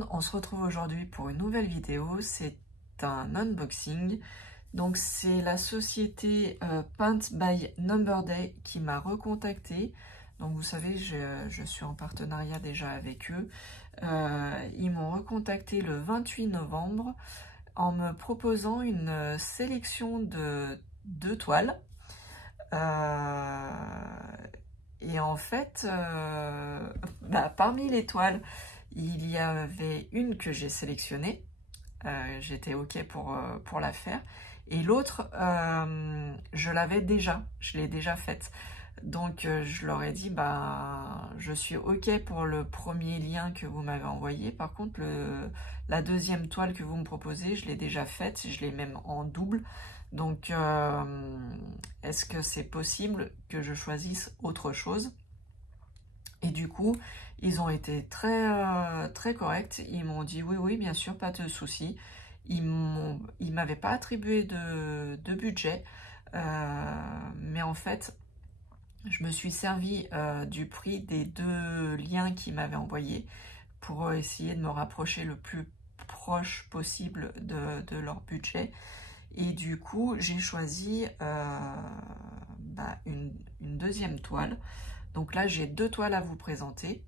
monde, on se retrouve aujourd'hui pour une nouvelle vidéo, c'est un unboxing. Donc c'est la société Paint by Number Day qui m'a recontacté. Donc vous savez, je suis en partenariat déjà avec eux. Ils m'ont recontacté le 28 novembre en me proposant une sélection de 2 toiles. Et en fait, parmi les toiles, il y avait une que j'ai sélectionnée. J'étais OK pour la faire. Et l'autre, je l'avais déjà, je l'ai déjà faite. Donc je leur ai dit, je suis OK pour le premier lien que vous m'avez envoyé. Par contre, la deuxième toile que vous me proposez, je l'ai déjà faite, je l'ai même en double. Donc est-ce que c'est possible que je choisisse autre chose? Et du coup, ils ont été très corrects. Ils m'ont dit oui, bien sûr, pas de souci. Ils m'avaient pas attribué de budget, mais en fait, je me suis servi du prix des 2 liens qu'ils m'avaient envoyés pour essayer de me rapprocher le plus proche possible de leur budget. Et du coup, j'ai choisi une deuxième toile. Donc là, j'ai 2 toiles à vous présenter.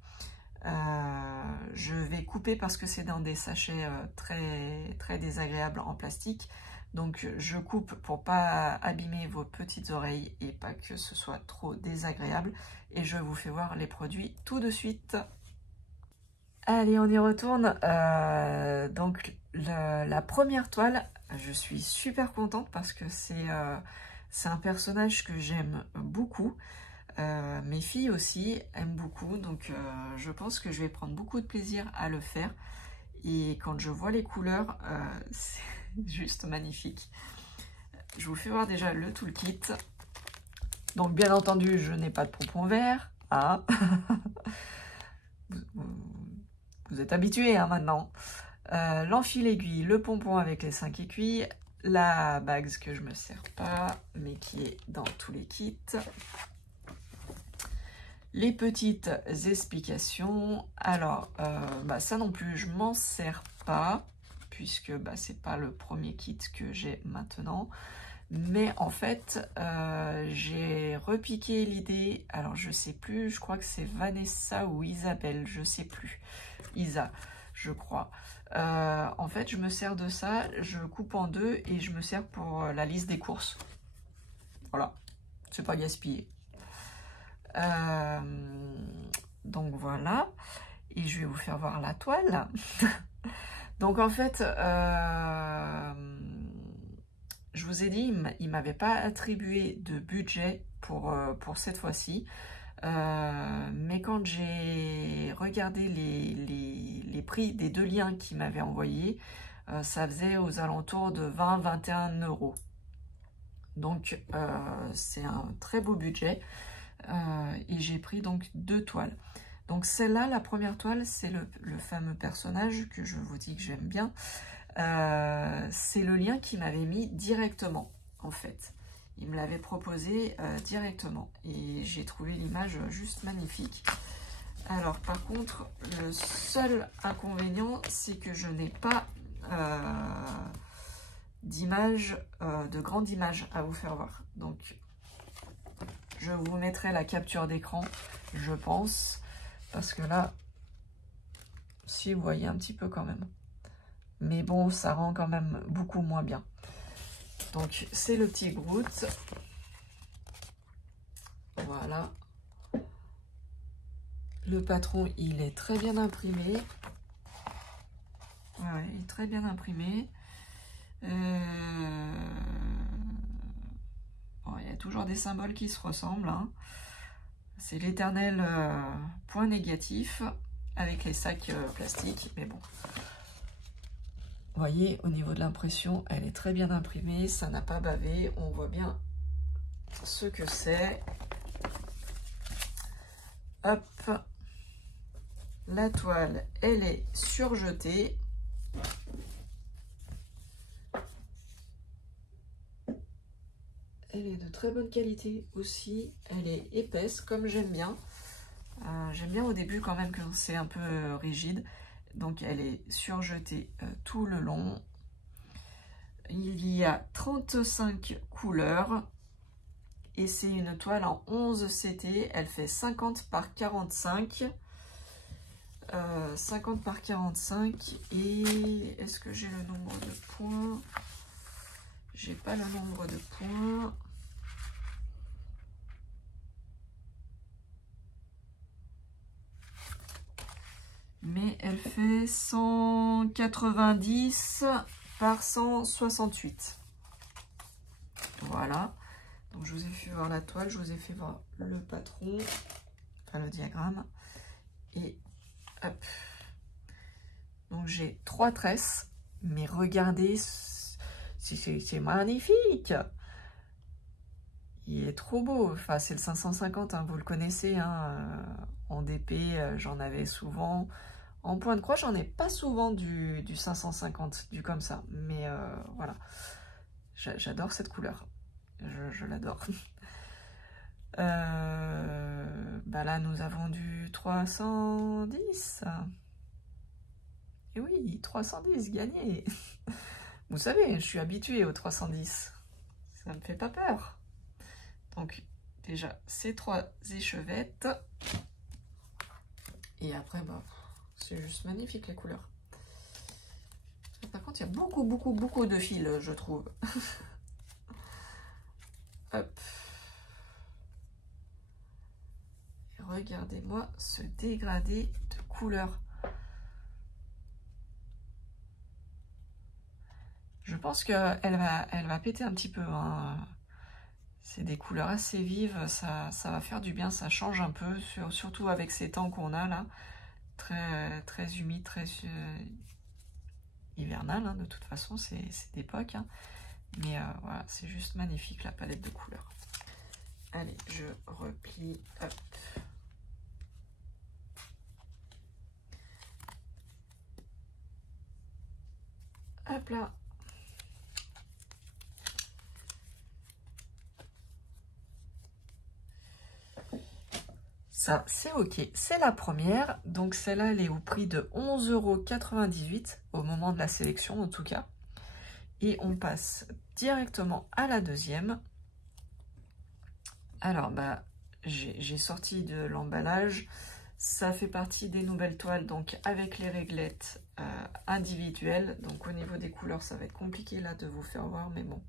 Je vais couper parce que c'est dans des sachets très désagréables en plastique. Donc je coupe pour pas abîmer vos petites oreilles et pas que ce soit trop désagréable. Et je vous fais voir les produits tout de suite. Allez, on y retourne. Donc la première toile, je suis super contente parce que c'est un personnage que j'aime beaucoup. Mes filles aussi aiment beaucoup, donc je pense que je vais prendre beaucoup de plaisir à le faire. Et quand je vois les couleurs, c'est juste magnifique. Je vous fais voir déjà le toolkit. Donc bien entendu, je n'ai pas de pompon vert. Ah. Vous êtes habitués hein, maintenant. L'enfil aiguille, le pompon avec les 5 aiguilles, la bague que je me sers pas, mais qui est dans tous les kits. Les petites explications. Alors, ça non plus, je m'en sers pas, puisque c'est pas le premier kit que j'ai maintenant. Mais en fait, j'ai repiqué l'idée. Alors, je sais plus, je crois que c'est Vanessa ou Isabelle, je sais plus. Isa, je crois. En fait, je me sers de ça, je coupe en 2 et je me sers pour la liste des courses. Voilà, c'est pas gaspillé. Donc voilà, et je vais vous faire voir la toile. Donc en fait, je vous ai dit, il ne m'avait pas attribué de budget pour cette fois-ci. Mais quand j'ai regardé les prix des 2 liens qu'il m'avait envoyés, ça faisait aux alentours de 20-21 €. Donc c'est un très beau budget. Et j'ai pris donc 2 toiles. Donc celle-là, la première toile, c'est le fameux personnage que je vous dis que j'aime bien. C'est le lien qu'il m'avait mis directement, en fait. Il me l'avait proposé directement. Et j'ai trouvé l'image juste magnifique. Alors par contre, le seul inconvénient, c'est que je n'ai pas d'image, de grande image à vous faire voir. Donc je vous mettrai la capture d'écran, je pense, parce que là, si vous voyez un petit peu quand même. Mais bon, ça rend quand même beaucoup moins bien. Donc, c'est le petit Groot. Voilà. Le patron, il est très bien imprimé. Ouais, il est très bien imprimé. Bon, il y a toujours des symboles qui se ressemblent, hein. C'est l'éternel point négatif avec les sacs plastiques, mais bon. Vous voyez, au niveau de l'impression, elle est très bien imprimée, ça n'a pas bavé, on voit bien ce que c'est. Hop, la toile, elle est surjetée. Elle est de très bonne qualité aussi, elle est épaisse comme j'aime bien. J'aime bien au début quand même quand c'est un peu rigide. Donc elle est surjetée tout le long. Il y a 35 couleurs et c'est une toile en 11 CT. Elle fait 50 par 45. 50 par 45. Et est-ce que j'ai le nombre de points? J'ai pas le nombre de points. Mais elle fait 190 par 168. Voilà. Donc je vous ai fait voir la toile, je vous ai fait voir le patron, enfin le diagramme. Et hop. Donc j'ai 3 tresses, mais regardez, c'est magnifique. Il est trop beau. Enfin, c'est le 550, hein, vous le connaissez. Hein, en DP, j'en avais souvent. En point de croix, j'en ai pas souvent du 550, du comme ça. Mais voilà, j'adore cette couleur. Je l'adore. Bah là, nous avons du 310. Et oui, 310, gagné. Vous savez, je suis habituée au 310. Ça me fait pas peur. Donc, déjà, ces 3 échevettes. Et après, bah, c'est juste magnifique, les couleurs. Par contre, il y a beaucoup de fils, je trouve. Hop. Et regardez-moi ce dégradé de couleurs. Je pense qu'elle va péter un petit peu. Hein. C'est des couleurs assez vives, ça va faire du bien, ça change un peu, surtout avec ces temps qu'on a là. Très humide, très hivernal, hein, de toute façon, c'est d'époque. Hein. Mais voilà, c'est juste magnifique la palette de couleurs. Allez, je replie. Hop. Hop là. Ça, c'est ok. C'est la première. Donc, celle-là, elle est au prix de 11,98 € au moment de la sélection, en tout cas. Et on passe directement à la deuxième. Alors, bah, j'ai sorti de l'emballage. Ça fait partie des nouvelles toiles, donc avec les réglettes individuelles. Donc, au niveau des couleurs, ça va être compliqué là de vous faire voir, mais bon.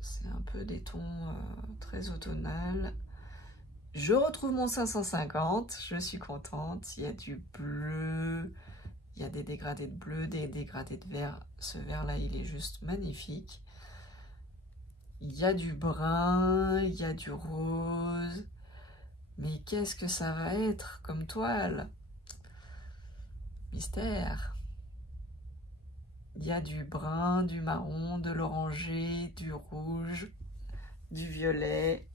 C'est un peu des tons très automnales. Je retrouve mon 550, je suis contente. Il y a du bleu, il y a des dégradés de bleu, des dégradés de vert. Ce vert-là, il est juste magnifique. Il y a du brun, il y a du rose. Mais qu'est-ce que ça va être comme toile? Mystère. Il y a du brun, du marron, de l'orangé, du rouge, du violet.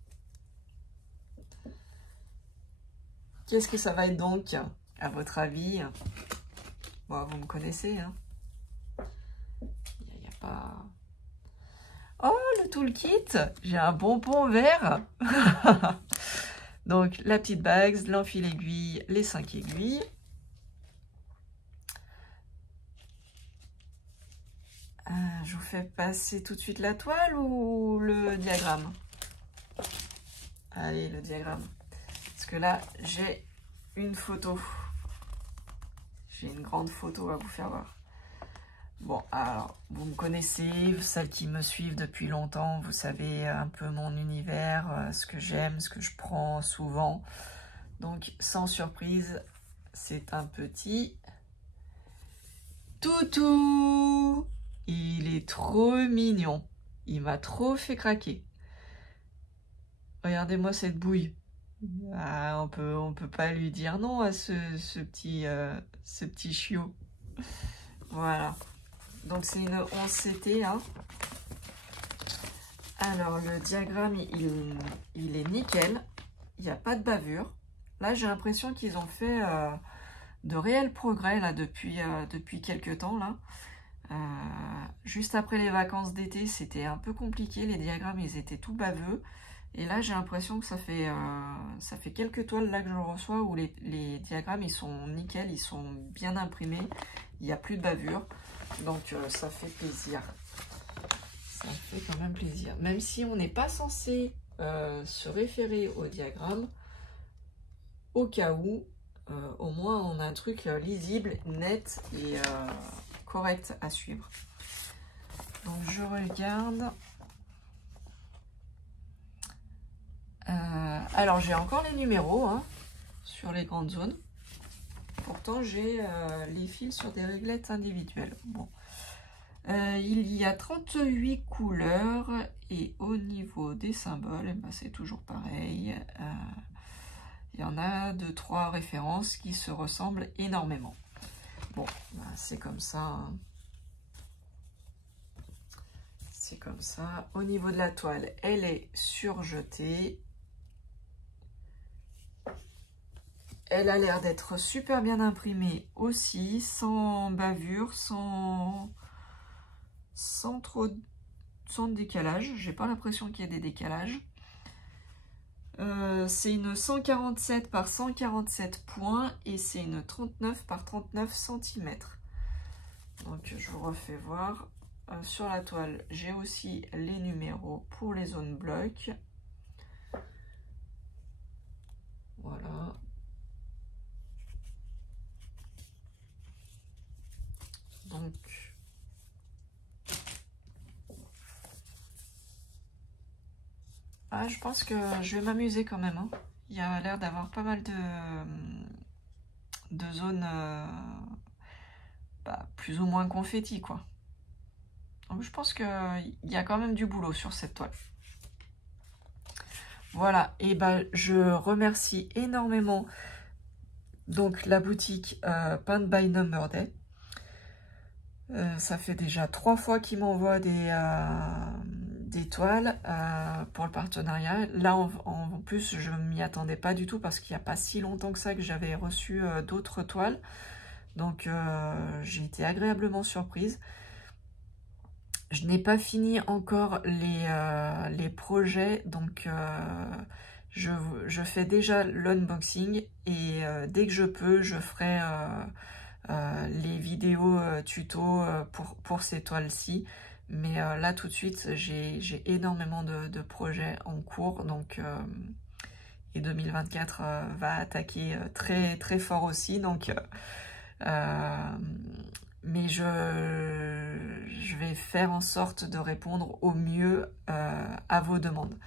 Qu'est-ce que ça va être donc, à votre avis? Bon, vous me connaissez, hein. Il n'y a pas... Oh, le toolkit! J'ai un bonbon vert. Donc, la petite bague, l'enfil aiguille, les 5 aiguilles. Je vous fais passer tout de suite la toile ou le diagramme? Allez, le diagramme. Parce que là, j'ai une photo. J'ai une grande photo à vous faire voir. Bon, alors, vous me connaissez, celles qui me suivent depuis longtemps, vous savez un peu mon univers, ce que j'aime, ce que je prends souvent. Donc, sans surprise, c'est un petit toutou. Il est trop mignon. Il m'a trop fait craquer. Regardez-moi cette bouille. Ah, on peut pas lui dire non à ce petit chiot. Voilà. Donc c'est une 11 CT. Hein. Alors le diagramme, il est nickel. Il n'y a pas de bavure. Là, j'ai l'impression qu'ils ont fait de réels progrès là depuis quelques temps. Là. Juste après les vacances d'été, c'était un peu compliqué. Les diagrammes, ils étaient tout baveux. Et là, j'ai l'impression que ça fait quelques toiles là que je reçois où les diagrammes, ils sont nickel, ils sont bien imprimés. Il n'y a plus de bavure. Donc, ça fait plaisir. Ça fait quand même plaisir. Même si on n'est pas censé se référer au diagramme, au cas où, au moins, on a un truc lisible, net et correct à suivre. Donc, je regarde... alors j'ai encore les numéros hein, sur les grandes zones. Pourtant j'ai les fils sur des réglettes individuelles. Bon. Il y a 38 couleurs et au niveau des symboles, eh ben, c'est toujours pareil. Il y en a 2-3 références qui se ressemblent énormément. Bon, ben, c'est comme ça. Hein. C'est comme ça. Au niveau de la toile, elle est surjetée. Elle a l'air d'être super bien imprimée aussi, sans bavure, sans décalage. J'ai pas l'impression qu'il y ait des décalages. C'est une 147 par 147 points et c'est une 39 par 39 cm. Donc je vous refais voir. Sur la toile, j'ai aussi les numéros pour les zones blocs. Voilà. Donc, je pense que je vais m'amuser quand même. Hein. Il y a l'air d'avoir pas mal de zones plus ou moins confetti, quoi. Donc, je pense qu'il y a quand même du boulot sur cette toile. Voilà, et je remercie énormément donc la boutique Paint by Number Day. Ça fait déjà 3 fois qu'ils m'envoient des toiles pour le partenariat. Là, en plus, je ne m'y attendais pas du tout parce qu'il n'y a pas si longtemps que ça que j'avais reçu d'autres toiles. Donc, j'ai été agréablement surprise. Je n'ai pas fini encore les projets, donc je fais déjà l'unboxing et dès que je peux, je ferai les vidéos tuto pour ces toiles-ci. Mais là, tout de suite, j'ai énormément de projets en cours, donc et 2024 va attaquer très, très fort aussi, donc... mais je vais faire en sorte de répondre au mieux à vos demandes.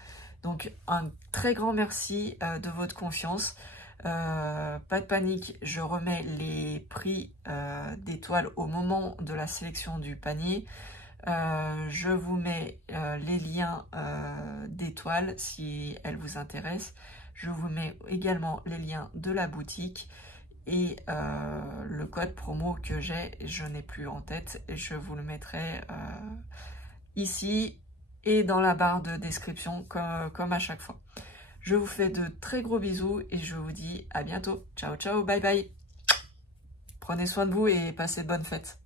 Donc, un très grand merci de votre confiance. Pas de panique, je remets les prix des toiles au moment de la sélection du panier. Je vous mets les liens des toiles si elles vous intéressent. Je vous mets également les liens de la boutique. Et le code promo que j'ai, je n'ai plus en tête, et je vous le mettrai ici et dans la barre de description comme à chaque fois. Je vous fais de très gros bisous et je vous dis à bientôt. Ciao, ciao, bye bye. Prenez soin de vous et passez de bonnes fêtes.